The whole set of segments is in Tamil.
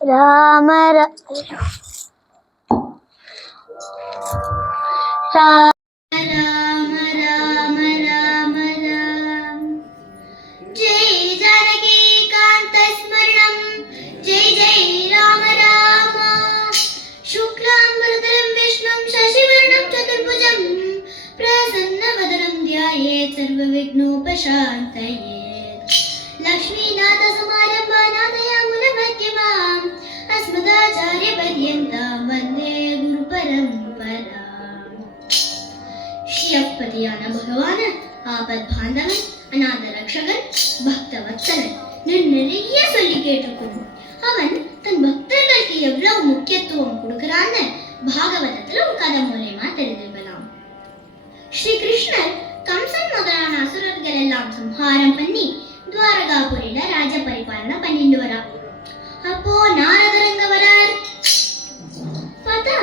ராம राम राम राम राम जय जानकी कांत स्मरणं जय जय राम राम शुक्लांबरधरं विष्णुं शशिवर्णं चतुर्भुजं प्रसन्नवदनं ध्यायेत् सर्वविघ्नोपशान्तये लक्ष्मीनाथसमारम्भां नाथयामुनमध्यमाम् अस्मदाचार्यपर्यन्तां वन्दे गुरुपरम्पराम् ಶ್ರೀಯಪ್ಪತಿಯಾನ ಭಗವಾನ ஆபத் பாந்தவன் அநாத ரக்ஷகன் பக்தவத்சலன் நிறைய சொல்லி கேட்டிருக்கணும். அவன் தன் பக்தர்களுக்கு எவ்வளவு முக்கியத்துவம் கொடுக்கறான்னு பாகவதத்துல ஒரு கதை மூலமா தெரிஞ்சுக்கலாம். ஸ்ரீ கிருஷ்ணர் கம்சன் முதலான அசுரர்கள் எல்லாம் சம்ஹாரம் பண்ணி துவாரகாபுரியில ராஜ பரிபாலனை பண்ணிட்டு வரா. அப்போ நாரதர் அங்க வரார். பார்த்தா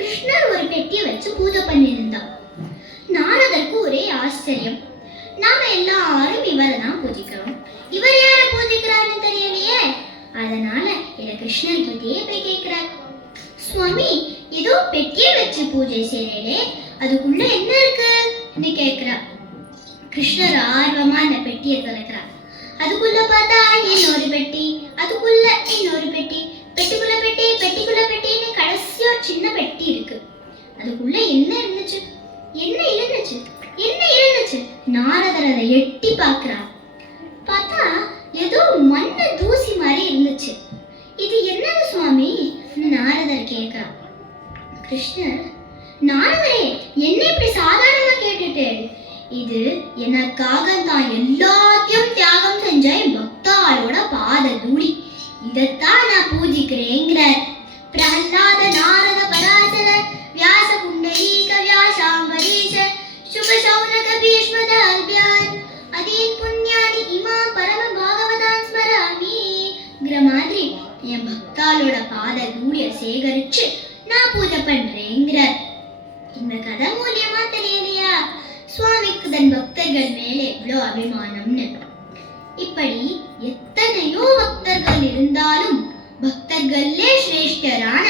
கிருஷ்ணர் ஒரு பெட்டியை வச்சு பூஜை பண்ணியிருந்தார். நாரதருக்கு ஒரே ஆச்சரியம். நாம எல்லாரும் இவரை தான் பூஜிக்கிறோம், இவர் யார பூஜிக்கிறாருன்னு தெரியலையே. அதனால இத கிருஷ்ணர் கிட்டே போய் கேட்கிறார். சுவாமி, ஏதோ பெட்டியை வச்சு பூஜை செய்யறே, அதுக்குள்ள என்ன இருக்குன்னு கேட்கிறார். கிருஷ்ணர் ஆர்வமா அந்த பெட்டியை திறக்கிறார். அதுக்குள்ள பார்த்தா இன்னொரு பெட்டி, அதுக்குள்ள இன்னொரு பெட்டி, பெட்டிக்குள்ள பெட்டி, பெட்டிக்குள்ள பெட்டின்னு கடைசி ஒரு சின்ன பெட்டி இருக்கு. அதுக்குள்ள என்ன இருந்துச்சு, என்ன இருந்துச்சு, என்ன இருந்துச்சு? நாரதர் அதை எட்டி பார்க்கிறார். பார்த்தா ஏதோ மண்ணு தூசி மாதிரி இருந்துச்சு. இது என்னது சுவாமி? நாரதர் கேட்கிறார். கிருஷ்ணர், நாரதரே, என்ன இப்படி சாதாரணமா கேட்டுட்டு? இது எனக்காக தான் எல்லாத்தையும் தியாகம் செஞ்ச பக்தாளோட பாத தூளி, இதைத்தான் நான் பூஜிக்கிறேங்கிறார். பிரஹ்லாத நாரத பராசர व्यास कुंडलीक व्यासांबरीश शुभ शौनक भीष्मदाभ्यान् अदीन पुण्यानि इमा परम भागवतान् स्मरामिங்கிற மாதிரி என் பக்தாளோட பாத தூளிய சேகரிச்சு நான் பூஜை பண்றேங்கிறார். இந்த கதை மூலியமா தெரியலையா சுவாமிக்கு தன் பக்தர்கள் மேலே எவ்வளோ அபிமானம்னு. இப்படி எத்தனையோ பக்தர்கள் இருந்தாலும் பக்தர்களே சிரேஷ்டரான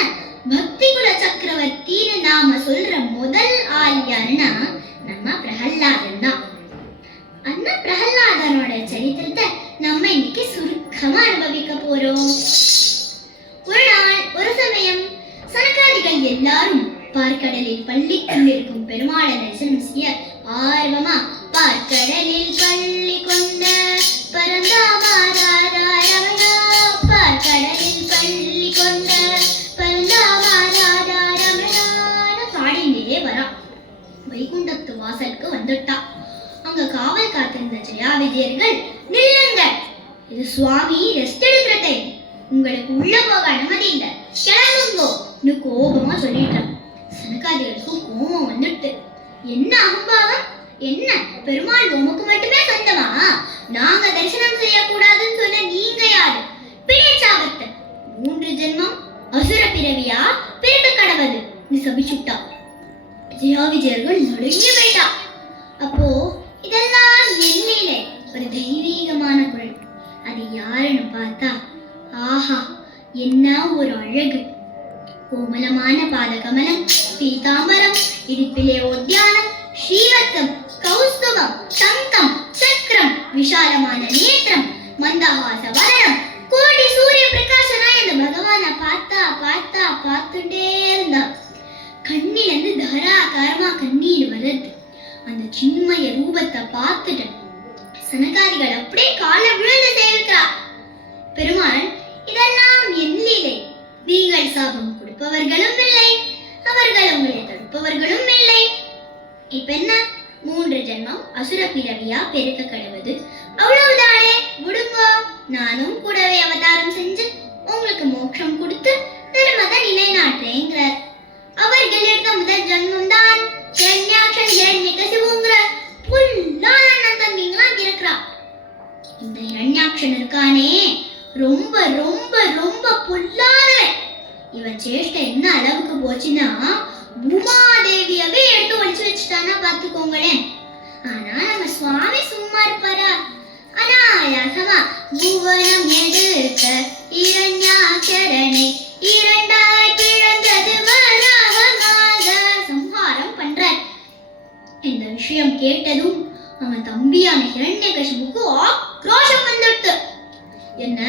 பக்தி குல சக்கரவர்த்தின்னு நாம சொல்ற முதல் ஆள் யாருன்னா நம்ம பிரஹ்லாதன் தான். அந்த பிரஹ்லாதனோட சரித்திரத்தை நம்ம இன்னைக்கு சுருக்கமா அனுபவிக்க போறோம். ஒரு நாள் ஒரு சமயம் சனகாதிகள் எல்லாரும் பார்க்கடலில் பள்ளி கொண்டிருக்கும் பெருமாளை தரிசனம் செய்ய ஆர்வமா பார்க்கடலில் பள்ளி கொண்ட பரந்தாமாதாரமணா, பார்க்கடலில் பள்ளி கொண்ட வைகுண்டத்து வாசலுக்கு வந்துட்டா. அங்க காவல் காத்திருந்த ஜெயா விஜயர்கள், நில்லுங்க, இது சுவாமி ரெஸ்ட் எடுக்கிற டைம், உங்களுக்கு உள்ள போக அனுமதி இல்லை, கிளம்புங்கோன்னு கோபமா சொல்லிட்டான். சனகாதிகளுக்கும் கோபம் வந்துட்டு, என்ன அகம்பாவம், என்ன பெருமாள் உமக்கு மட்டுமே சொந்தமா, நாங்க தரிசனம் செய்யக்கூடாதுன்னு சொன்ன நீங்க யாரு? பிழைச்சாபத்தை 3 ஜென்மம் அசுர பிறவியா பிறக்க கடவுது நீ சபிச்சுட்டா. ஜெயா விஜயர்கள் நடுங்கி போயிட்டா. அப்போ இதெல்லாம் எண்ணில ஒரு தெய்வீகமான குரல். அது யாருன்னு பார்த்தா, ஆஹா என்ன ஒரு அழகு! கோமலமான பாதகமலம், பீதாம்பரம், இடுப்பிலே ஒத்தியானம், ஸ்ரீவத்சம், கௌஸ்துபம், சங்கம், சக்கரம், விஷாலமான நேத்திரம், மந்தஹாச வதனம், கோடி சூரிய பிரகாசனாய் அந்த பகவானை பார்த்தா பார்த்தா பார்த்துட்டே இருந்தா. கண்ணிலிருந்து தாராகாரமா கண்ணீர் வருது. அந்த சின்மய ரூபத்தை பார்த்துட்டு சனகாதிகள் அப்படியே கால விழுந்து சேவிக்கிறா. பெருமாள், இதெல்லாம் என் லீலை, நீங்கள் சாபம் கொடுப்பவர்களும் இல்லை, அவர்கள் உங்களை தடுப்பவர்களும் இல்லை. இப்ப என்ன, 3 ஜென்மம் அசுர பிறவியா பெருக்க கடவுது, அவ்வளவுதானே, விடுங்கோ, நானும் கூடவே அவதாரம் செஞ்சு உங்களுக்கு மோட்சம் கொடுத்து தர்மத்தை நிலைநாட்டுறேங்கிறார். அவர்கள் எடுத்த முதல் ஜன்மம் தான் இரண்யாக்ஷன் இரண்யகசிபுங்கிற புல்லான அண்ணன் தம்பிங்களாம் இருக்கிறா. இந்த இரண்யாக்ஷன் இருக்கானே ரொம்ப ரொம்ப ரொம்ப புல்லாதவன். இவன் சேஷ்டை என்ன அளவுக்கு போச்சுன்னா பூமாதேவியவே எடுத்து ஒழிச்சு வச்சுட்டானா பாத்துக்கோங்களேன். ஆனா நம்ம சுவாமி சும்மா இருப்பாரா? அனாயாசமா புவனம் எடுத்த இரண்யாக்ஷரன் விஷயம் கேட்டதும் அவன் தம்பியான ஹிரண்யகசிபுக்கு ஆக்ரோஷம் வந்துடுத்து. என்ன,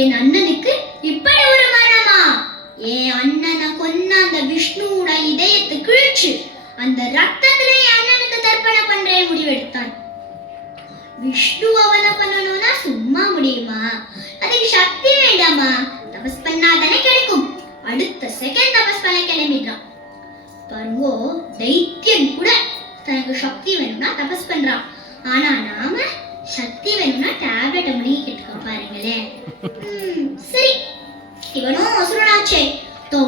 என் அண்ணனுக்கு இப்படி ஒரு மரணமா? என் அண்ணனை கொன்ன அந்த விஷ்ணுவோட இதயத்தை கிழிச்சு அந்த ரத்தத்துல என் அண்ணனுக்கு தர்ப்பண பண்றே முடிவெடுத்தான். விஷ்ணு அவனை பண்ணணும்னா சும்மா முடியுமா? அதுக்கு சக்தி வேண்டாமா? தபஸ் பண்ணாதானே கிடைக்கும். அடுத்த செகண்ட் தபஸ் பண்ண கிளம்பிடுறான். பாருங்கோ, தைத்தியம் கூட தனக்கு சக்தி வேணும்னா தபஸ் பண்றான். ஆனா நாம சக்தி வேணும்னா டேப்லெட்டை முழுகிட்டு பாருங்களேன். சரி, இவனும் அசுரனாச்சே,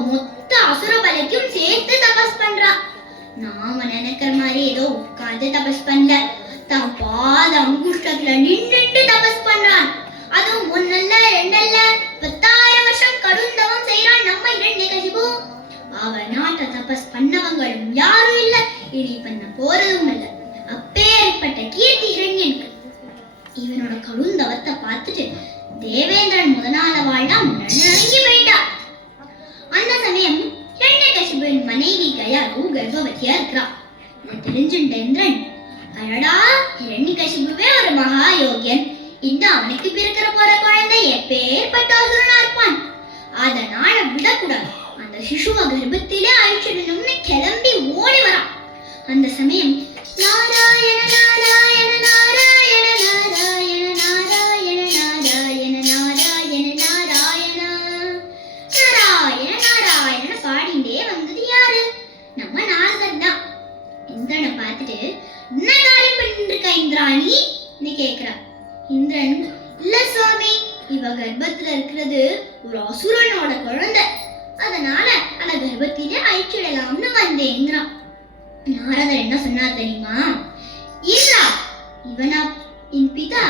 மொத்த அசுர பலைக்கும் சேர்த்து தபஸ் பண்றான். நாம நினைக்கிற மாதிரி ஏதோ உட்கார்ந்து தபஸ் பண்ணல, தான் பாத அங்குஷ்டத்துல நின்னுட்டு தபஸ் பண்றான். அதுவும் ஒன்னல்ல ரெண்டல்ல 10,000 வருஷம் கடுந்தவம் செய்யறான் நம்ம ஹிரண்யகசிபு. அவன் நாட்ட தபஸ் பண்ணவங்களும் யாரும் இல்ல, இனி பண்ண போறதும் இல்ல. அப்பேற்பட்ட கீர்த்தி ஹிரண்யனுக்கு. இவனோட கடுந்தவத்தை பார்த்துட்டு தேவேந்திரன் முதலானவாள்லாம் நடுங்கி போயிட்டா. அந்த சமயம் ஹிரண்யகசிபுவின் மனைவி கயாகு கர்ப்பவதியா இருக்கிறா. இதை தெரிஞ்சுட்ட இந்திரன், அடடா, ஹிரண்யகசிபுவே ஒரு மகா யோகியன், இந்த அவனுக்கு பிறக்கிற போற குழந்தை எப்பேற்பட்ட அசுரனா இருப்பான், அதனால விடக்கூடாது, அந்த சிசுவ கர்ப்பத்திலே அழிச்சிடணும்னு கிளம்பி ஓடி வரான். அந்த சமயம் நாராயண நாராயண நாராயண நாராயண நாராயண நாராயண நாராயண நாராயண நாராயண நாராயண பாடிண்டே வந்தது யாரு? நம்ம நாரதர் தான். இந்திரனை பார்த்துட்டு, என்ன காரியம் பண்ணிட்டு இருக்க இந்திராணி கேக்குறா. இந்திரன், இல்ல சுவாமி, இவ கர்ப்பத்துல இருக்கிறது ஒரு அசுரனோட குழந்தை, அதனால அந்த கர்ப்பத்திலே அழிச்சிடலாம்னு வந்தேங்கிறான். நாரதர் என்ன சொன்னார் தெரியுமா? இந்திரா, இவனா என் பிதா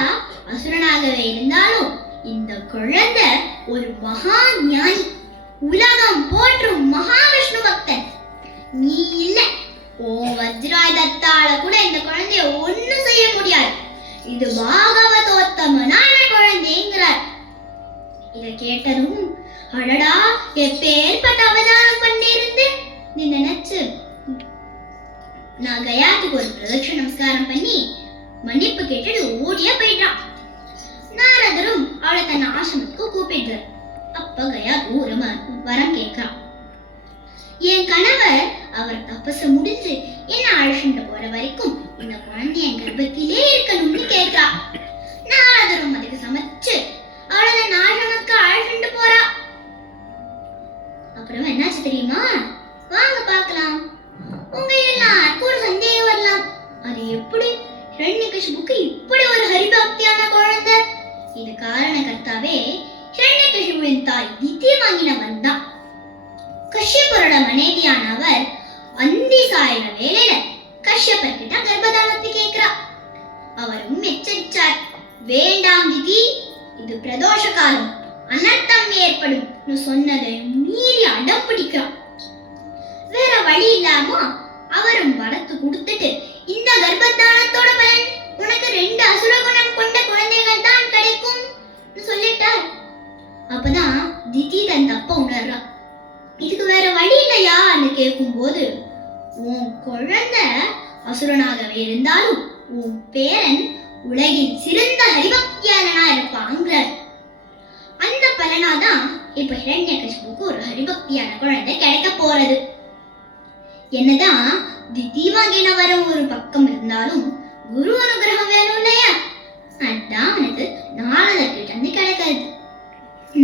அசுரனாகவே இருந்தாலும் இந்த குழந்தை ஒரு மகா ஞானி, உலகம் போற்றும் மகாவிஷ்ணு பக்தன். நீ இல்ல, ஓ வஜ்ராயுதத்தால கூட இந்த குழந்தைய ஒண்ணும் செய்ய முடியாது. இது பாகவதோத்தமனான குழந்தைங்கிறார். இத கேட்டதும், அடடா, எப்பேற்பட்ட அவதாரம் பண்ணிருந்து நீ நினைச்சு நான் கயாத்துக்கு ஒரு பிரதட்ச நமஸ்காரம் பண்ணி மன்னிப்பு கேட்டுட்டு ஓடியா போயிட்டான். நாரதரும் அவளை தன் ஆசிரமத்துக்கு கூப்பிடுறார். அப்ப கயாத்து ஒரு வரம் கேட்கிறான். என் கணவர் அவர் தபச முடிஞ்சு என்ன அழைச்சிட்டு போற வரைக்கும் இந்த குழந்தை என் கர்ப்பத்திலே இருக்கணும்னு கேட்கிறா. நாரதரும் அதுக்கு சமைச்சு அவளை தன் ஆசிரமத்துக்கு அழைச்சிட்டு போறா. அப்புறம் என்னாச்சு தெரியுமா? வாங்க பார்க்கலாம். உங்க எல்லாருக்கும் ஒரு சந்தேகம் வரலாம், அது எப்படி ஹிரண்யகசிபுக்கு இப்படி ஒரு ஹரிபக்தியான குழந்தை? இது காரணகர்த்தாவே ஹிரண்யகசிபுவின் தாய் திதி வாங்கினவன் தான். கஷ்யபரோட மனைவியானவர் அந்தி சாயிற வேளையில கஷ்யபர் கிட்ட கர்ப்பதானத்தை கேட்கிறா. அவரும் எச்சரிச்சார், வேண்டாம் திதி, இது பிரதோஷ காலம், அனர்த்தம் ஏற்படும் சொன்னதை மீறி அடம் பிடிக்கிறான். வேற வழி இல்லாம அவரும் வரத்து கொடுத்துட்டு, இந்த கர்ப்பதானத்தோட பலன் உனக்கு 2 அசுர குணம் கொண்ட குழந்தைகள் தான் கிடைக்கும் சொல்லிட்டார். அப்பதான் திதி தன் தப்ப உணர்றா. இதுக்கு வேற வழி இல்லையான்னு கேட்கும் போது, உன் குழந்தை அசுரனாகவே இருந்தாலும் உன் பேரன் உலகின் சிறந்த ஹரிபக்தியாளனா இருப்பாங்கிறார். அந்த பலனாதான் இப்ப ஹிரண்யகசிபுக்கு ஒரு ஹரிபக்தியான குழந்தை கிடைக்க போறது. என்னதான் திதி வாங்கின வரம் ஒரு பக்கம் இருந்தாலும் குரு அனுகிரகம் வேணும் இல்லையா? அதான் அவனுக்கு நாரதர் கிட்ட இருந்து கிடைக்கிறது.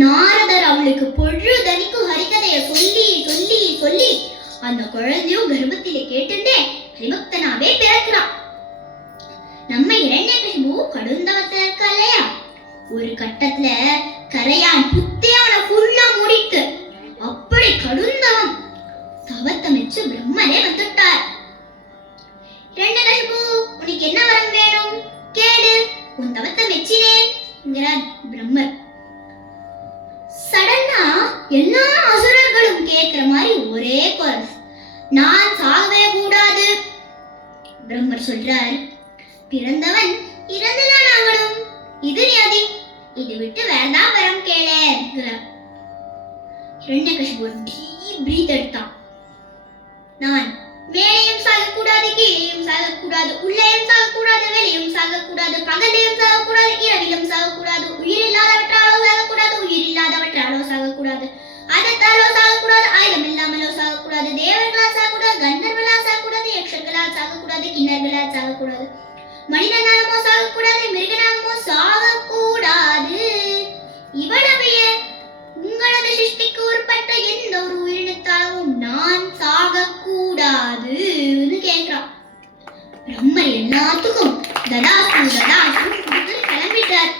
நாரதர் அவளுக்கு பொழுதனிக்கும் ஹரிகதைய சொல்லி சொல்லி சொல்லி அந்த குழந்தையும் கர்ப்பத்திலே கேட்டுட்டே ஹரிபக்தனாவே பிறக்கிறான். நம்ம ஹிரண்யகசிபு கடுந்தவத்துல இருக்கா இல்லையா? ஒரு கட்டத்துல கரையான் புத்தே அவனை ஃபுல்லா மூடிட்டு, அப்படி கடுந்தவம் தவத்தை மெச்சு பிரம்மரே வந்துட்டார். ஹிரண்யகசிபு, உனக்கு என்ன வரம் வேணும் கேளு, உன் தவத்தை மெச்சினேன் என்கிறார் பிரம்மர். சடனா எல்லா அசுரர்களும் கேட்கிற மாதிரி ஒரே குரல், நான் சாகவே கூடாது. பிரம்மர் சொல்றார், பிறந்தவன் இறந்துதான் ஆகணும், இது நியதி, இது விட்டு வேறதான் வரம் கேளே என்கிறார். ஹிரண்யகசிபு டீப் பிரீத் எடுத்தான். நான் மேலையும் சாகக்கூடாது, கீழையும் சாகக்கூடாது, உள்ளேயும் சாகக்கூடாது, வெளியும் சாகக்கூடாது, பகலையும் சாகக்கூடாது, இரவிலும் சாகக்கூடாது, உயிரில்லாதவற்றாலோ சாகக்கூடாது, உயிரில்லாதவற்றாலோ சாகக்கூடாது, அதத்தாலோ சாகக்கூடாது, ஆயுதம் இல்லாமலோ சாகக்கூடாது, தேவர்களால் சாகக்கூடாது, கந்தர்களால் சாகக்கூடாது, யக்ஷர்களால் சாகக்கூடாது, கிண்ணர்களால் சாகக்கூடாது, மனிதனாலமோ சாகக்கூடாது, மிருகனாலமோ சாகக்கூடாது. இவ்வளவைய உங்களது சிருஷ்டிக்கு உட்பட்ட எந்த ஒரு உயிரினத்தாலும் நான் சாகக்கூடாதுன்னு கேட்கிறான். பிரம்மர் எல்லாத்துக்கும் தடாசு கிளம்பிட்டார்.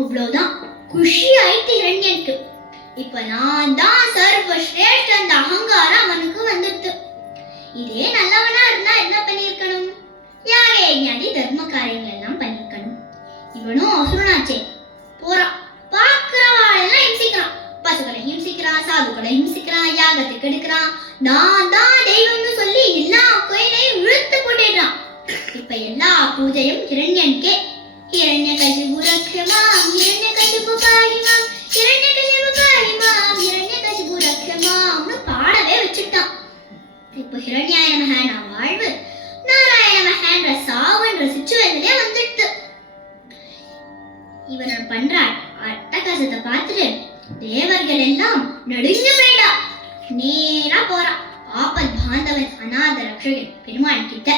அவ்வளவுதான், குஷி ஆயிட்டு இரண்யனுக்கு. இப்ப நான் தான் சர்வ சிரேஷ்ட அந்த அகங்காரம் அவனுக்கு வந்துடுது. இதே நல்லவனா இருந்தா என்ன பண்ணிருக்கணும்? யாக யஜ்ஞாதி தர்ம காரியங்கள் எல்லாம் பண்ணிருக்கணும். இவனும் அசுரனாச்சே, போறான், பாக்குறவாளெல்லாம் ஹிம்சிக்கிறான், பசுக்களை ஹிம்சிக்கிறான், சாதுக்களை ஹிம்சிக்கிறான், யாகத்துக்கு எடுக்கிறான், நான் தான் தெய்வம்னு சொல்லி எல்லா கோயிலையும் இழுத்து போட்டுடுறான். இப்ப எல்லா பூஜையும் ஹிரண்யனுக்கே. ஹிரண்யகசிபு ரக்ஷமாம், ஹிரண்யகசிபு பாஹிமாம், ஹிரண்யகசிபு பாஹிமாம், ஹிரண்யகசிபு ரக்ஷமாம்னு பாடவே வச்சுட்டான். இப்ப ஹிரண்யாய நமஹ வாழ்வு, நாராயண நமஹன்ற சாவுன்ற சிச்சுவேஷனே வந்துடுது. இவன் பண்ற அட்டகாசத்தை பார்த்துட்டு தேவர்கள் எல்லாம் நடுங்க வேண்டாம், நேரா போறா ஆபத் பாந்தவன் அநாத ரக்ஷகன் பெருமாள் கிட்ட.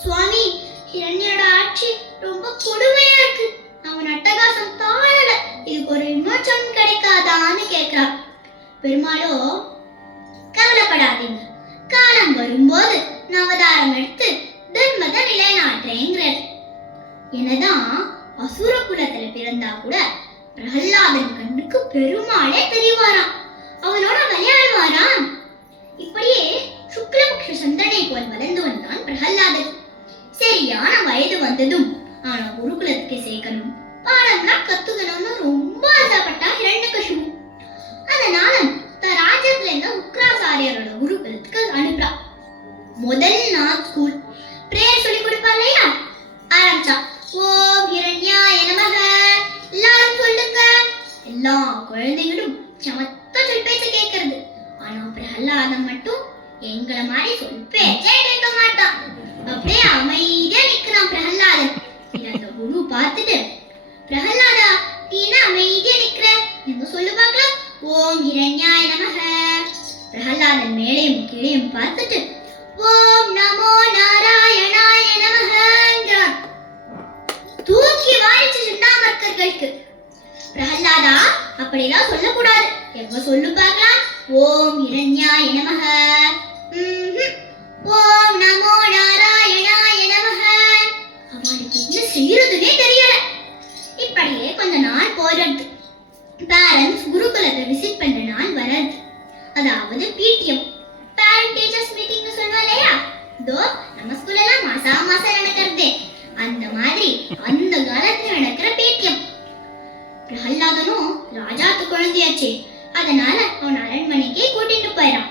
சுவாமி, ஹிரண்யோட ஆட்சி ரொம்ப கொடுமையா இருக்கு, அவன் அட்டகாசம் தாழல, இதுக்கு ஒரு விமோச்சனம் கிடைக்காதான்னு கேட்கிறா. பெருமாளோ, கவலைப்படாதீங்க, காலம் வரும்போது நான் அவதாரம் எடுத்து தர்மத்தை நிலைநாட்டுறேங்கிறார். என்னதான் அசுர குலத்துல பிறந்தா கூட பிரகலாதன் கண்ணுக்கு பெருமாளே தெரிவாராம், அவனோட விளையாடுவாராம். இப்படியே சுக்லபக்ஷ சந்திரனை போல் வளர்ந்து வந்தான் பிரகலாதன். சரியான வயது வந்ததும் ஆனா குருகுலத்துக்கு சேர்க்கணும், பாடம்லாம் கத்துக்கணும்னு ரொம்ப ஆசைப்பட்டா ஹிரண்யகசிபு. அதனால ராஜ்யத்துல இருந்த உக்ராசாரியரோட குருகுலத்துக்கு அனுப்புறா. முதல் நாள் ஸ்கூல் பிரேயர் சொல்லி கொடுப்பா இல்லையா, ஆரம்பிச்சா. ஓம் ஹிரண்யாய நமஹ, எல்லாரும் சொல்லுங்க. எல்லா குழந்தைகளும் சமத்த சொல் பேச்ச கேட்கறது. ஆனா பிரகலாதன் மட்டும் எங்களை மாதிரி சொல் பேச்சே கேட்க மாட்டான், அப்படியே அமைதியா நிக்கிறான் பிரகலாதன். அந்த குரு பார்த்துட்டு, பிரகலாதா, நீ என்ன அமைதியா நிக்கிற, எங்க சொல்லு பார்க்கலாம். ஓம் ஹிரண்யாய நமஹ. பிரகலாதன் மேலையும் கீழையும் பார்த்துட்டு ஓம் நமோ நாராயணாய நமஹங்கிறான். தூக்கி வாரிச்சு சிந்தாமர்க்கர்களுக்கு. பிரகலாதா, அப்படிலாம் சொல்லக்கூடாது, எங்க சொல்லு பார்க்கலாம். ஓம் ஹிரண்யாய நமஹ, ஓம் நமோ நாராயணாய நமஹ. அவனுக்கு என்ன செய்யறதுன்னே தெரியல. இப்படியே கொஞ்ச நாள் போறது. பேரண்ட்ஸ் குருகுலத்தை விசிட் பண்ற நாள் வராது. அதாவது பிடிஎம், பேரண்ட் டீச்சர்ஸ் மீட்டிங்னு சொல்லுவா இல்லையா, இதோ நம்ம ஸ்கூல்ல எல்லாம் மாசம் நடக்கிறதே அந்த மாதிரி அந்த காலத்துல நடக்கிற பிடிஎம். பிரகலாதனும் ராஜாத்து குழந்தையாச்சு, அதனால அவன் அரண்மனைக்கே கூட்டிட்டு போயிடான்.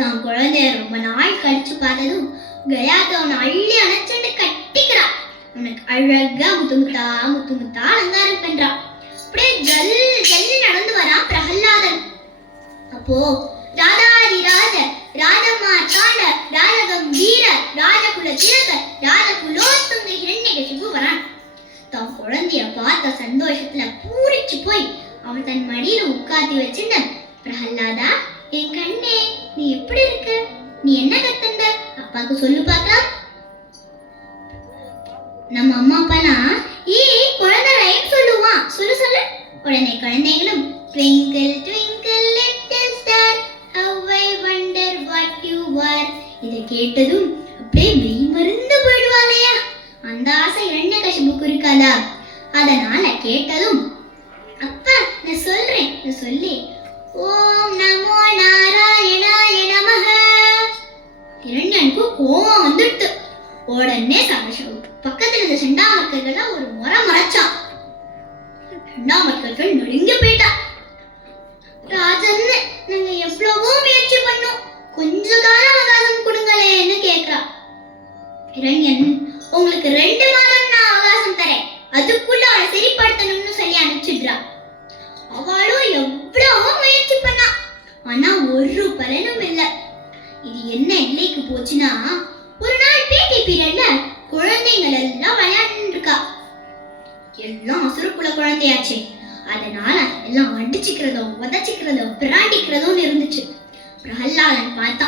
தான் குழந்தைய ரொம்ப நாள் கழிச்சு பார்த்ததும் கயாத்து அவனை அள்ளி அணைச்சுட்டு கட்டிக்கிறான். அவனுக்கு அழகா முத்து முத்தா அலங்காரம் பண்றான். அப்படியே ஜல் ஜல்லி நடந்து வரான் பிரகலாதன். அப்போ ராதாதிராஜ ராஜமார்த்தாண்ட ராஜகம்பீர ராஜகுல திலக ராஜகுலோத்துங்க ஹிரண்யகசிபு வரான். தான் குழந்தைய பார்த்த சந்தோஷத்துல பூரிச்சு போய் அவன் தன் மடியில உட்காத்தி வச்சுட்ட. பிரகலாதா, என் கண்ணே, நீ எப்படி இருக்க, நீ என்ன கத்துண்ட, அப்பாக்கு சொல்லு பார்க்கலாம். நம்ம அம்மா அப்பாலாம் குழந்தை ரைம் சொல்லுவான், சொல்லு சொல்லு. உடனே குழந்தைகளும் twinkle twinkle little star how I wonder what you are. இதை கேட்டதும் அப்படியே மெய் மறந்து போயிடுவாளையா. அந்த ஆசை ஹிரண்யகசிபுக்கு இருக்காதா? அதனால கேட்டதும் அப்பா நான் சொல்றேன் சொல்லி ஓம் நமோ நாராயணாய நமஹ. ஹிரண்யனுக்கு கோவம் வந்துடுது. உடனே பக்கத்துல இருந்த செண்டாமக்கர்கள் ஒரு முறை மறைச்சான். செண்டாமக்கர்கள் நடுங்கி போயிட்டா. ராஜன், நாங்க எவ்வளவோ முயற்சி பண்ணோம், கொஞ்ச கால அவகாசம் கொடுங்களேன்னு கேக்குறா. ஹிரண்யன், உங்களுக்கு 2 மாதம் நான் அவகாசம் தரேன், அதுக்குள்ள அவளை சரிப்படுத்தணும்னு சொல்லி அனுப்பிச்சிடுறா. அவளும் எவ்வளவோ முயற்சி பண்ணா, ஆனா ஒரு பலனும் இல்லை. இது என்ன எல்லைக்கு போச்சுன்னா, ஒரு நாள் பேட்டி பீரியட்ல குழந்தைகள் எல்லாம் விளையாண்டு இருக்கா. எல்லாம் அசுரக்குல குழந்தையாச்சே, அதனால எல்லாம் அடிச்சுக்கிறதோ உதச்சிக்கிறதோ பிராண்டிக்கிறதோன்னு இருந்துச்சு. பிரகலாதன் பார்த்தா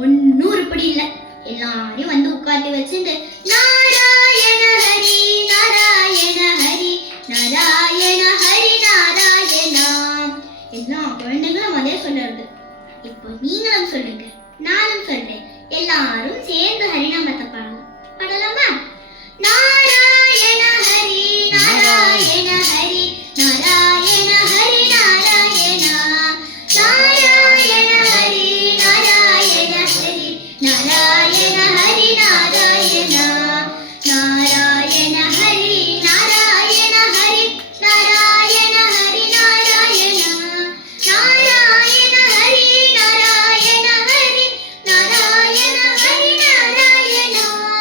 ஒன்னும் உருப்படி இல்ல. எல்லாரையும் வந்து உட்காந்து வச்சுட்டு நாராயண ஹரி நாராயண ஹரி நாராயண ஹரி நாராயணா, எல்லா குழந்தைகளும் அதே சொல்றது. இப்போ நீங்களும் சொல்லுங்க, நானும் சொல்றேன், எல்லாரும் சேர்ந்து ஹரிநாமத்தை பாடலாமா? நாராயண ஹரி நாராயண ஹரி நாராயண ஹரி நாராயணா, நாராயண ஹரி நாராயண ஹரி நாராயண ஹரி நாராயணா, நாராயண ஹரி நாராயண ஹரி நாராயண ஹரி நாராயணா, நாராயண ஹரி நாராயண ஹரி நாராயண ஹரி நாராயணா, ஹரி நாராயண நாராயண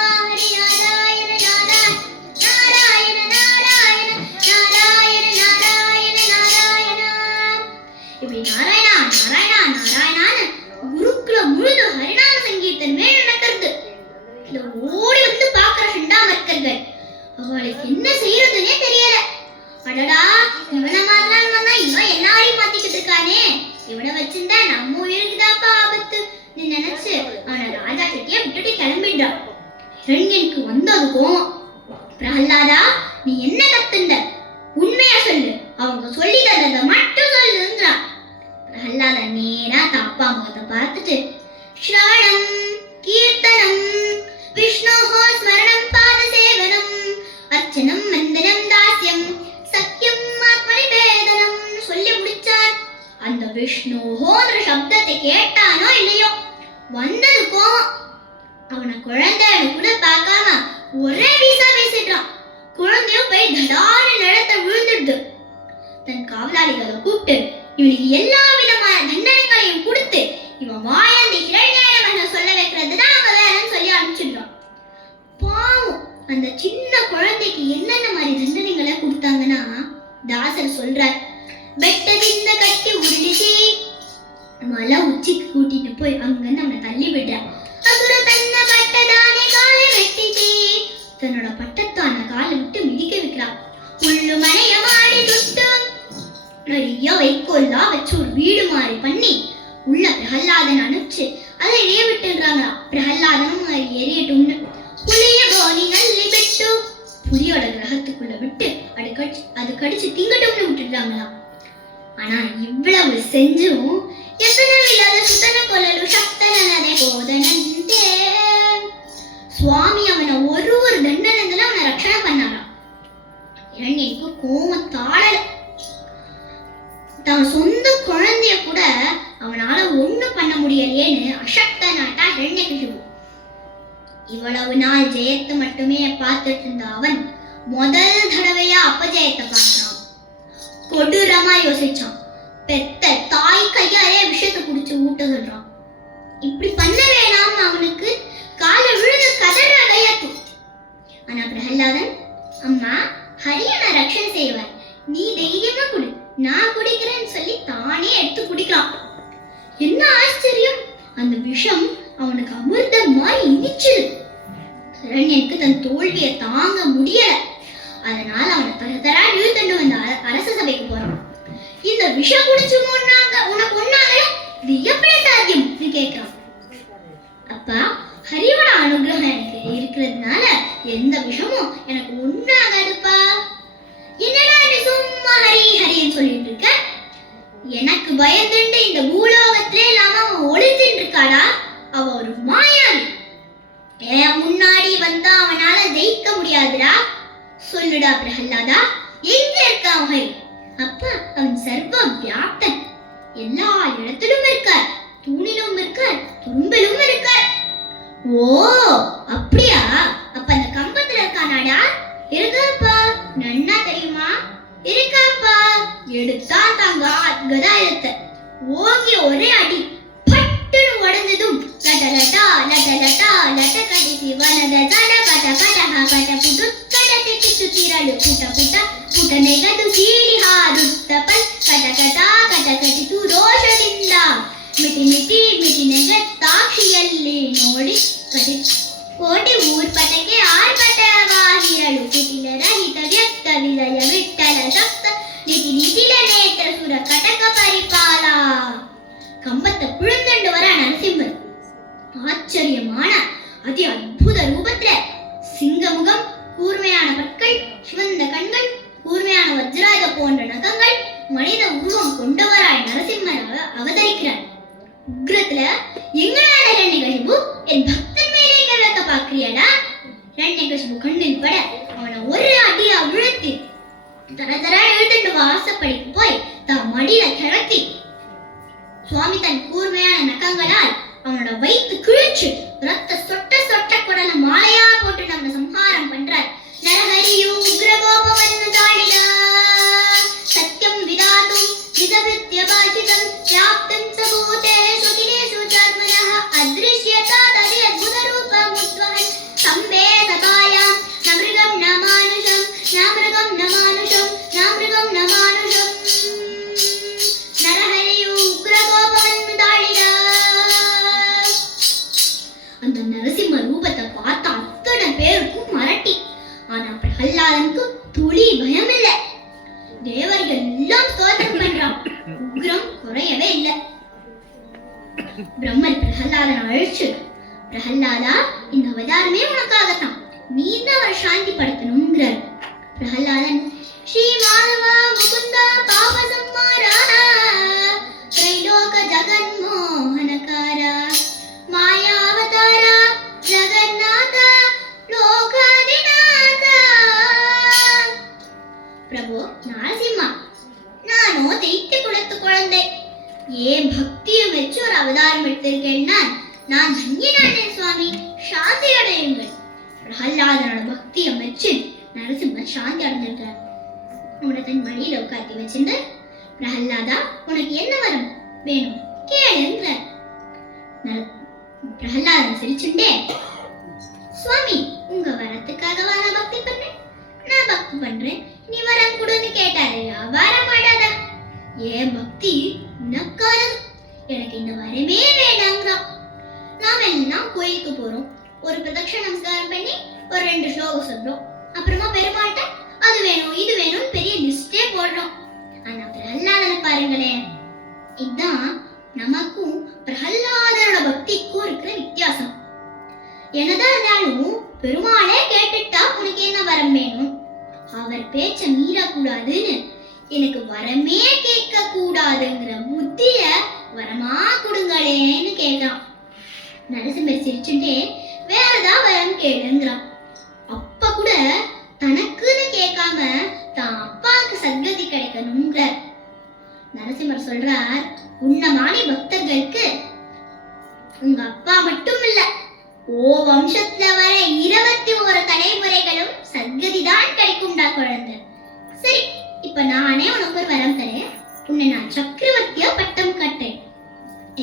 நாராயண நாராயண நாராயண நாராயணா. இப்படி நாராயணா நாராயணா நாராயணான்னு குருக்குல முழுது ஹரிநாம சங்கீர்த்தனமே நடக்கிறது. இத ஓடி வந்து பாக்குற சண்டாமர்க்கர்கள் அவளுக்கு என்ன செய்யறதுன்னே தெரியல. அடடா, இவனை மாதிரிலாம் வந்தா இவன் எல்லாரையும் மாத்திக்கிட்டு இருக்கானே, இவனை வச்சிருந்தா நம்ம உயிருக்குதாப்பா ஆபத்து நினைச்சு அவனை ராஜா கிட்டே விட்டுட்டு கிளம்பிடுறான். இரண்யனுக்கு வந்ததுக்கும், பிரகலாதா நீ என்ன கத்துண்ட, உண்மையா சொல்லு, அவங்க சொல்லி தந்ததை மட்டும் சொல்லுன்றான். பிரகலாதன் நேரா தப்பா முகத்தை பார்த்துட்டு ஸ்ரவணம் கீர்த்தனம் விஷ்ணோஹோ ஸ்மரணம் பாத சேவனம் அர்ச்சனம் மந்தனம் தாஸ்யம் சக்கியம் ஆத்மனி வேதனம் சொல்லி முடிச்சார். அந்த விஷ்ணோஹோன்ற சப்தத்தை கேட்டானோ இல்லையோ, வந்தது கோபம். அவனை குழந்தைன்னு கூட பார்க்காம ஒரே வீசா வீசிட்டான். குழந்தையும் போய் தடான நிலத்தை விழுந்துடுது. தன் காவலாளிகளை கூப்பிட்டு இவனுக்கு எல்லா விதமான தண்டனைகளையும் கொடுத்து இவன் வாயந்த இரண்யாயிரம் சொல்ல வைக்கிறதுதான் அவங்க வேலைன்னு சொல்லி அனுப்பிச்சிடுறான். பாவம், அந்த சின்ன குழந்தைக்கு என்னென்ன மாதிரி தண்டனைகளை கொடுத்தாங்கன்னா, தாசர் சொல்றார், பெட்டதிந்த கட்டி உருடிச்சு மலை உச்சிக்கு கூட்டிட்டு போய் அங்க நம்ம தள்ளி விடுறான். அசுர தன்ன பட்டதானே காலை வெட்டிச்சு, தன்னோட பட்டத்தான காலை விட்டு மிதிக்க வைக்கிறான். முள்ளு மனைய மாடி துட்டு நிறைய வைக்கோல்லாம் வச்சு ஒரு வீடு மாதிரி பண்ணி உள்ள பிரகலாதன் அனுப்பிச்சு அதை எரிய விட்டுறாங்களா. பிரகலாதனும் எரியட்டும்னு புளிய கோணி நல்லி விட்டு புலியோட கிரகத்துக்குள்ள விட்டு அது கடிச்சு திங்கட்டும்னு விட்டுட்டாங்களாம். ஆனா இவ்வளவு செஞ்சும் எத்தனை இல்லாத சுத்தன கொள்ளலும் சக்தனே போதனந்தே சுவாமி அவனை ஒரு தண்டனத்துல அவனை ரட்சணை பண்ணாராம். இரண்யனுக்கு கோவம் தாழல. தன் சொந்த குழந்தைய கூட அவனால ஒண்ணு பண்ண முடியலையேன்னு அசக்தனாட்டா இரண்யகசிபு. இவ்வளவு நாள் ஜெயத்தை மட்டுமே பார்த்துட்டு இருந்த அவன் முதல் தடவையா அப்பஜெயத்தை பார்க்கிறான். கொடூரமா யோசிச்சான். பெத்த தாய் கையாலே விஷயத்தை குடிச்சு ஊட்ட சொல்றான். இப்படி பண்ண வேணாம், அவனுக்கு கால விழுந்து கதற கையாத்து. ஆனா பிரகலாதன், அம்மா ஹரியனை ரட்சணை செய்வார், நீ தைரியமா குடி, நான் குடிக்கிறேன்னு சொல்லி தானே எடுத்து குடிக்கிறான். என்ன ஆச்சரியம், அந்த விஷம் அவனுக்கு அமிர்தம் மாதிரி இனிச்சுது. இரண்யனுக்கு தன் தோல்வியை தாங்க முடியல. அதனால அவனை தரதரா இழுத்துட்டு வந்த அரச சபைக்கு போறான். இந்த விஷம் குடிச்சு உனக்கு ஒன்னாகல, இது எப்படி சாத்தியம் கேட்கிறான். அப்பா, ஹரியோட அனுகிரகம் எனக்கு இருக்கிறதுனால எந்த விஷமும் எனக்கு ஒன்னாகாதுப்பா. என்னடா நீ சும்மா ஹரி ஹரின்னு சொல்லிட்டு இருக்க? எனக்கு பயந்துண்டு இந்த பூலோகத்திலே இல்லாம அவன் ஒளிஞ்சிட்டு இருக்காடா. அவ ஒரு மாயாவி. முன்னாடி வந்தா அவனால ஜெயிக்க முடியாதுடா. சொல்லுடா பிரகலாதா, எங்க இருக்க அவன்? அப்பா, அவன் சர்வ வியாப்தன், எல்லா இடத்திலும் இருக்கார், தூணிலும் இருக்கார், துரும்பிலும் இருக்கார். ஓ அப்படியா? அப்ப அந்த கம்பத்துல இருக்கானாடா? இருக்காப்பா. நன்னா தெரியுமா? இருக்காப்பா. எடுத்தா தங்க கதாயுதத்தை ஓங்கி ஒரே அடி பட்டுன்னு உடைஞ்சதும் லட்ட லட்டா லட்ட லட்டா லட்ட கடி சிவனத தட பட படஹ பட புடு கட திட்டி சுத்திரடு புட்ட புட்ட புட்ட ನೆಗದು ಸೀಳಿ ಹಾರುತ್ತಪಲ್ ಕಟ ಕಟ ಕಟ ಕಟಿ ತು ರೋಷದಿಂದ ಮಿಟಿ ಮಿಟಿ ಮಿಟಿ ನೆಗ ತಾಕ್ಷಿಯ ಮೋಡಿ ಕೋಟಿ ಊರ್ಪಟಕ್ಕೆ ಆರ್ಭಟವಾಗಿರಲು ಕುಟಿಲ ರಹಿತ ವ್ಯಕ್ತ ವಿಲಯ ವಿಠಲ ಸಪ್ತ ನಿಧಿ ನಿಧಿಲ ನೇತ್ರ ಸುರ ಕಟಕ ಪರಿಪಾಲ. கம்பத்தை புழுந்தண்டு வர நரசிம்மர் ஆச்சரியமான அதி அற்புத ரூபத்துல சிங்கமுகம், கூர்மையான பற்கள், சிவந்த கண்கள், கூர்மையான வஜ்ராயுத போன்ற நகங்கள், மனித உருவம் கொண்டவராய் நரசிம்மர் அவதரிக்கிறார். உக்ரத்துல எங்களான இரண்யகசிபு, என் பக்தன் மேலே கலக்க பாக்குறியாடா? இரண்யகசிபு கண்ணில் பட அவனை ஒரு அடியா விழுத்தி தர தர எழுத்துட்டு வாசப்படிக்கு போய் தான் மடியில கிழக்கி சுவாமி தன் கூர்மையான நகங்களால் அவனோட வயிற்று கிழிச்சு ரத்த சொட்ட சொட்ட குடல மாலையா போட்டு நம்ம சம்ஹாரம் பண்றார். நரஹரியு உக்ரகோபவன்னு தாழிட சத்யம் விதாதும் விதவித்ய பாஷிதம் வ்யாப்தம் சபூதேஷு கிலேஷு ஜர்மனஹ அத்ருஷ்யதா ததி அத்புத ரூபம் உத்வஹன் சம்பே சதாயாம் நமிருகம் நமானுஷம் நாமிருகம் நமானுஷம் நாமிருகம் நமானுஷம். நரஹரியு உக்ரகோபவன்னு தாழிட அந்த நரசிம்ம ரூபத்தை பார்த்த அத்தனை பேருக்கும் மரட்டி. ஆனா பிரஹ்லாதனுக்கு துளி பயம் இல்லை. தேவர்கள் எல்லாம் ஸ்தோத்திரம் பண்றான். உக்ரம் குறையவே இல்லை. பிரம்மர் பிரஹ்லாதனை அழிச்சு, பிரஹ்லாதா இந்த அவதாரமே உனக்காகத்தான், நீ தான் அவர் சாந்தி படுத்தணுங்கிறார். பிரஹ்லாதன் ஸ்ரீ மாதவா முகுந்தா பாப சம்மாரா த்ரைலோக ஜகன்மோகனகாரா மாயாவதாரா ஜகநாத லோகாதிநாத. பிரபு நரசிம்மா, நானோ தைத்திய குலத்து குழந்தை. ஏன் பக்தியை வச்சு ஒரு அவதாரம் எடுத்திருக்கேன்னா நான் தன்யனானேன் சுவாமி, சாந்தி அடையுங்கள். பிரஹ்லாதனோட பக்தியை வச்சு நரசிம்மர் சாந்தி அடைஞ்சிருக்கார். உன்னை தன் மடியில உட்காத்தி வச்சிருந்து, பிரஹ்லாதா உனக்கு என்ன வரம் வேணும் கேளுங்கிறார். பிரஹ்லாதன் சிரிச்சுட்டே, சுவாமி உங்க வரத்துக்காக வர பக்தி பண்றேன், நான் பக்தி பண்றேன், நீ வரம் கொடுன்னு கேட்டாரையா? வரமாடாதா? ஏன் பக்தி உனக்கானது, எனக்கு இந்த வரமே வேண்டாங்கிறான். நாம எல்லாம் கோயிலுக்கு போறோம், ஒரு பிரதட்சண நமஸ்காரம் பண்ணி ஒரு 2 ஸ்லோகம் சொல்றோம், அப்புறமா பெருமாட்ட அது வேணும் இது வேணும்னு பெரிய லிஸ்டே போடுறோம். ஆனா பிரஹ்லாதனை பாருங்களேன், இதுதான் நமக்கும் பிரஹ்லாதனோட பக்திக்கும் இருக்கிற வித்தியாசம். என்னதான் இருந்தாலும் பெருமாளே கேட்டுட்டா உனக்கு என்ன வரம் வேணும், அவர் பேச்ச மீறக்கூடாதுன்னு, எனக்கு வரமே கேட்க கூடாதுங்கிற புத்திய வரமா கொடுங்களேன்னு கேட்கிறான். நரசிம்மர் சிரிச்சுட்டே வேற ஏதாவது வரம் கேளுங்கிறான். அப்ப கூட தனக்குன்னு கேட்காம தான் அப்பாவுக்கு சத்கதி கிடைக்கணுங்கிறார். நரசிம்மர் சொல்றார், உன்னமானி பக்தர்களுக்கு உங்க அப்பா மட்டும் இல்ல, ஓ வம்சத்துல வர 21 தலைமுறைகளும் சத்கதி தான் கிடைக்கும்டா குழந்தை. சரி, இப்ப நானே உனக்கு ஒரு வரம் தரேன், உன்னை நான் சக்கரவர்த்தியா பட்டம் கட்டேன்.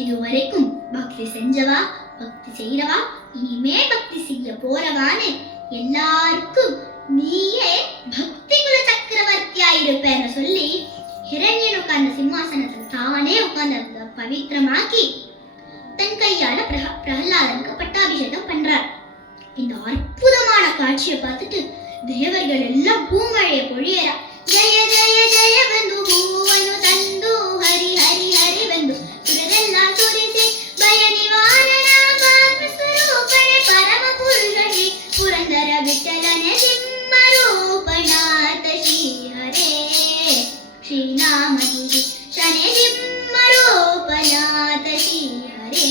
இதுவரைக்கும் பக்தி செஞ்சவா, பக்தி செய்யறவா, இனிமே பக்தி செய்ய போறவான்னு எல்லாருக்கும் நீயே பக்தி குல சக்கரவர்த்தியா இருப்பேன்னு சொல்லி ஹிரண்யன் உட்கார்ந்த சிம்மாசனத்தில் தானே உட்கார்ந்த பவித்திரமாக்கி தன் கையால பிரஹ்லாதனுக்கு பட்டாபிஷேகம் பண்றார். இந்த அற்புதமான காட்சியை பார்த்துட்டு தேவர்கள் எல்லாம் பூமழையை பொழியறா. ஜெய ஜெய ஜெய வந்து பூவனு தந்து ஹரி ஹரி ஹரி வந்து சுரரெல்லாம் துதிசி பய நிவாரண பாத்மஸ்வரூபணே பரம புருஷி புரந்தர விட்டலனே சிம்மரூபநாத ஸ்ரீ ஹரே ஸ்ரீநாமதி சனே சிம்மரூபநாத ஸ்ரீ ஹரே.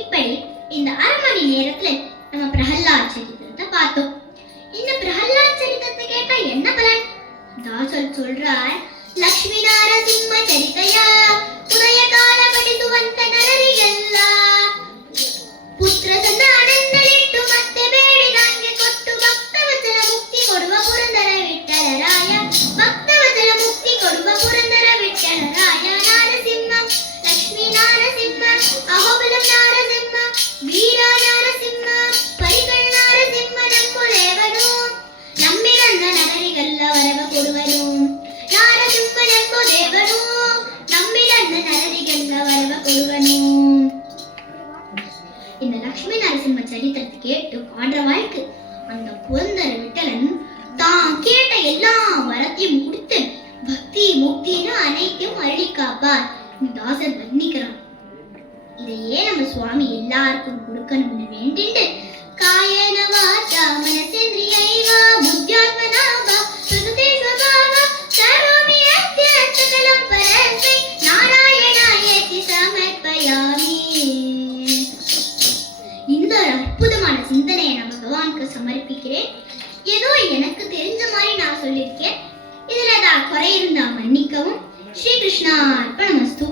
இப்படி இந்த 1/2 மணி நேரத்துல நம்ம பிரஹ்லாத சரித்திரத்தை பார்த்தோம். இந்த பிரஹ்லாத சரித்திரத்தை கேட்டா என்ன பலன்? தாசர் சொல்றார், லக்ஷ்மி நாரசிம்ம சரிதையா உதய கால படிಸುವಂತ ನರರಿಗೆಲ್ಲ ಪುತ್ರ ಸಂತಾನಗಳಿಟ್ಟು ಮತ್ತೆ ಬೇಡಿದಂಗೆ ಕೊಟ್ಟು ಭಕ್ತವಚನ ಮುಕ್ತಿ ಕೊಡುವ ಪುರಂದರ ವಿಠ್ಠಲರಾಯ, ಭಕ್ತವಚನ ಮುಕ್ತಿ ಕೊಡುವ ಪುರಂದರ ವಿಠ್ಠಲರಾಯ. ನಾರಸಿಂಹ ಲಕ್ಷ್ಮೀ ನಾರಸಿಂಹ ಅಹೋಬಲಂ ನಾರಸಿಂಹ ವೀರ ನಾರಸಿಂಹ ಪರಿಕಳ ನಾರಸಿಂಹ ನಂಬು ದೇವನು ನಂಬಿರನ್ನ ನರರಿಗೆಲ್ಲ ವರವ ಕೊಡುವನು. ನಾರಸಿಂಹ ನಂಬು ದೇವನು ನಂಬಿರನ್ನ ನರರಿಗೆಲ್ಲ ವರವ ಕೊಡುವನು. கேட்டு பாடுற வாழ்க்கை. அந்த புரந்தர விட்டலன் தான் கேட்ட எல்லா வரத்தையும் கொடுத்து பக்தி முக்தின்னு அனைத்தையும் அருளி காப்பார். தாசர் வர்ணிக்கிறான். இதையே நம்ம சுவாமி எல்லாருக்கும் கொடுக்கணும்னு வேண்டிட்டு காயன வாசா மனசேந்திரியைவா புத்யாத்மனா வா சுததே ஸ்வபாவா கரோமி அத்யத்கலம் பரஸ்மை நாராயணாயேதி சமர்ப்பயாமி. இந்த அற்புதமான சிந்தனையை நான் பகவானுக்கு சமர்ப்பிக்கிறேன். ஏதோ எனக்கு தெரிஞ்ச மாதிரி நான் சொல்லியிருக்கேன். இதுல ஏதாவது குறை இருந்தா மன்னிக்கவும். ஸ்ரீ கிருஷ்ணா அர்ப்பணமஸ்து.